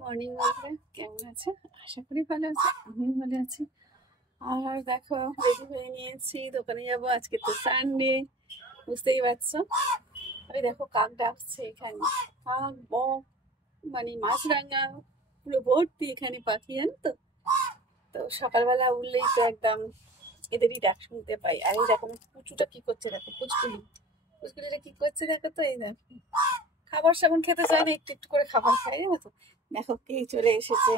Morning বন্ধুরা, কেমন আছে? আশা করি ভালো আছে। আমিও ভালো আছি। আর দেখো, রেডি হয়ে নিয়েছি, দোকানে যাবো। আজকে তো সানডে, বুঝতেই পারছো। ওই দেখো কাক ডাকছে এখানে। কাক, বক, মানে মাছরাঙা, পুরো ভর্তি এখানে পাখি, জানো তো। তো সকালবেলা উঠলেই তো একদম এদেরই ডাক শুনতে পাই। আর এই দেখো পুচুটা কি করছে, দেখো পুচকুলি, পুচকুলিটা কি করছে দেখো তো। এই দেখো খাবার সেমন খেতে চায় না, একটু একটু করে খাবার খাই, জানো তো। দেখো কে চলে এসেছে।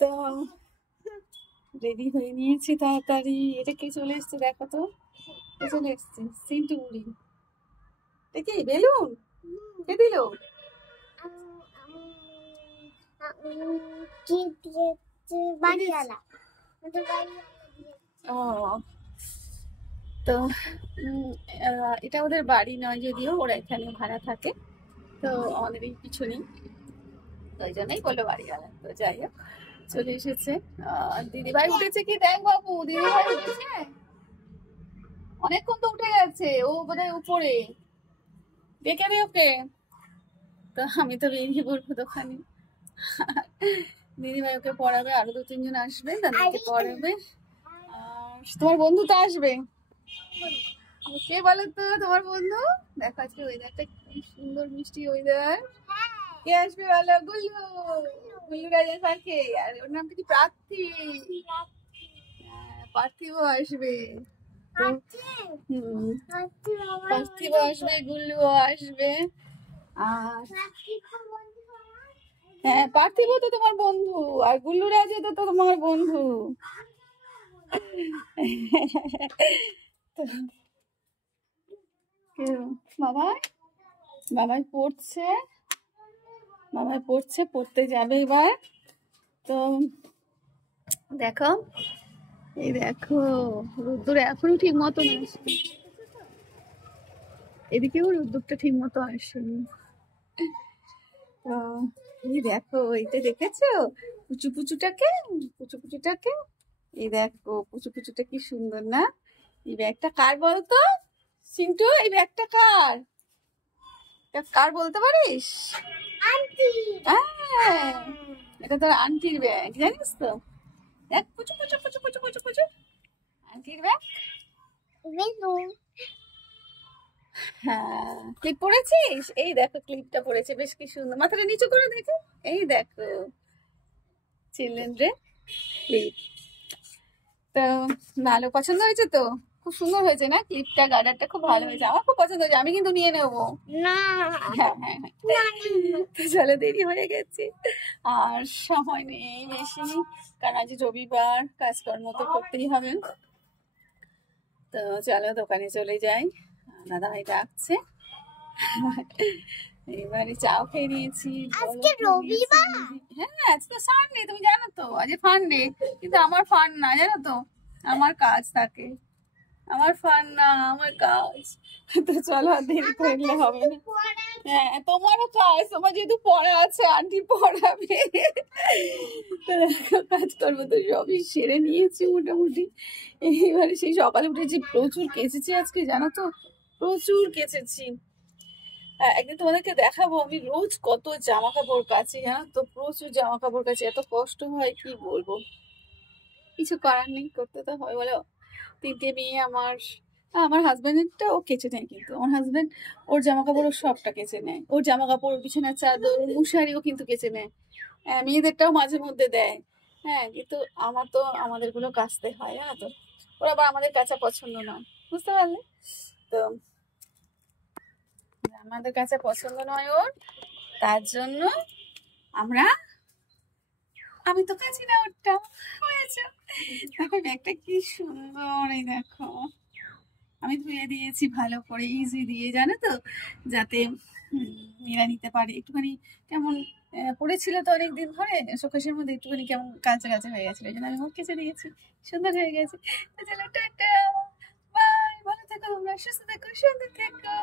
তো রেডি হয়ে নিয়েছি তাড়াতাড়ি। এটা কে চলে এসছে দেখো তো, কে চলে এসছে? সিন্টু বুড়ি। এটা কি বেলুন? কে দিল? ও, তো এটা ওদের বাড়ি নয়, যদিও ওরা এখানে ভাড়া থাকে। তো আমাদের এই পিছনেই, তো ওই জন্যই বললো বাড়িওয়ালা। তো যাই হোক, চলে এসেছে। দিদিভাই উঠেছে কি দেখ বাবু, দিদিভাই উঠেছে। অনেকক্ষণ তো উঠে গেছে, ও বোধহয় উপরে। ডেকে নে ওকে। তো আমি তো বেরিয়ে পড়বো দোকানে। দিদিভাই ওকে পড়াবে, আরো 2-3 জন আসবে, তাদেরকে পড়াবে। আর তোমার বন্ধু তো আসবে। কে বলো তো তোমার বন্ধু? দেখো আজকে ওয়েদারটা কি সুন্দর, মিষ্টি ওয়েদার। কে আসবে বলো? গুল্লু। গুল্লু রাজা থাকে। আর ওর নামটা কি? প্রার্থী। পার্থিবও আসবে। পার্থিবও আসবে, গুল্লুও আসবে। আর হ্যাঁ, পার্থিব তো তোমার বন্ধু, আর গুল্লু রাজা তো তোমার বন্ধু। বাবাই, বাবাই পড়ছে, বাবাই পড়ছে, পড়তে যাবে এবার। তো দেখো, এই দেখো রোদ্দুর এখনো ঠিক মতো আসে, এদিকেও রোদ্দুরটা ঠিক মতো আসেনি। তো এই দেখো, এইটা দেখেছো পুচু পুচুটাকে? পুচু পুচুটাকে এই দেখো, পুচু পুচুটা কি সুন্দর না? এই ব্যাগটা কার বলতো সিন্টু? এই ব্যাগটা কার? কার বলতে পারিস? হ্যাঁ, এটা তোর আন্টির ব্যাগ, জানিস তো। দেখ পুচু পুচু পুচু পুচু পুচু পুচু, আন্টির ব্যাগ। হ্যাঁ, ক্লিপ পরেছিস? এই দেখো ক্লিপটা পরেছে, বেশ কি সুন্দর। মাথাটা নিচু করে দেখো, এই দেখো চিলড্রেন রে ক্লিপ। তো ভালো পছন্দ হয়েছে তো? খুব সুন্দর হয়েছে না ক্লিপটা? গার্ডারটা খুব ভালো হয়েছে, আমার খুব পছন্দ হয়েছে। আমি কিন্তু নিয়ে নেবো। হ্যাঁ হ্যাঁ হ্যাঁ, তো চলো, দেরি হয়ে গেছে আর সময় নেই বেশি, কারণ আজ রবিবার, কাজকর্ম তো করতেই হবে। তো চলো দোকানে চলে যাই, দাদা ভাই ডাকছে। এবারে চাও খেয়ে নিয়েছি। হ্যাঁ, আজ তো সানডে, তুমি জানো তো, আজ ফান্ডে। কিন্তু আমার ফান না, জানো তো, আমার কাজ থাকে। আমার ফান না, আমার কাজ। তো চলো, আর দেরি করলে হবে না। হ্যাঁ, তোমারও কাজ, তোমার যেহেতু পড়া আছে, আন্টি পড়াবে। তো দেখো, কাজ করবো তো সবই সেরে নিয়েছি মোটামুটি। এইবারে সেই সকালে উঠেছি, প্রচুর কেচেছি আজকে, জানো তো, প্রচুর কেচেছি। একদিন তোমাদেরকে দেখাবো আমি রোজ কত জামা কাপড় কাচি, জানো তো, প্রচুর জামা কাপড় কাচি। এত কষ্ট হয় কি বলবো, কিছু করার নেই, করতে তো হয় বলো। 3টে মেয়ে আমার। আমার হাজবেন্ডেরটা ও কেচে নেয়, কিন্তু আমার হাজবেন্ড ওর জামা কাপড় সবটা কেচে নেয়। ওর জামা কাপড়, বিছানার চাদর, মশারিও কিন্তু কেচে নেয়। মেয়েদেরটাও মাঝে মধ্যে দেয়। হ্যাঁ, কিন্তু আমার তো আমাদেরগুলো কাচতে হয়, জানো তো। ওরা আবার আমাদের কাচা পছন্দ নয়, বুঝতে পারলে তো। আমাদের কাছে পছন্দ নয় ওর, তার জন্য আমরা, আমি তো কাছি না ওরটা। হয়েছে, দেখো ব্যাগটা কি সুন্দর, এই দেখো আমি ধুয়ে দিয়েছি ভালো করে, ইজি দিয়ে, জানো তো, যাতে মেয়েরা নিতে পারে। একটুখানি কেমন পড়েছিল তো অনেকদিন ধরে, শোকেশের মধ্যে একটুখানি কেমন কাঁচা কাঁচা হয়ে গেছিল, এই জন্য আমি মুখ কেচে দিয়েছি, সুন্দর হয়ে গেছে। চলো টাটা, বাই, ভালো থেকো তোমরা, সুস্থ থেকো, সুন্দর থেকো।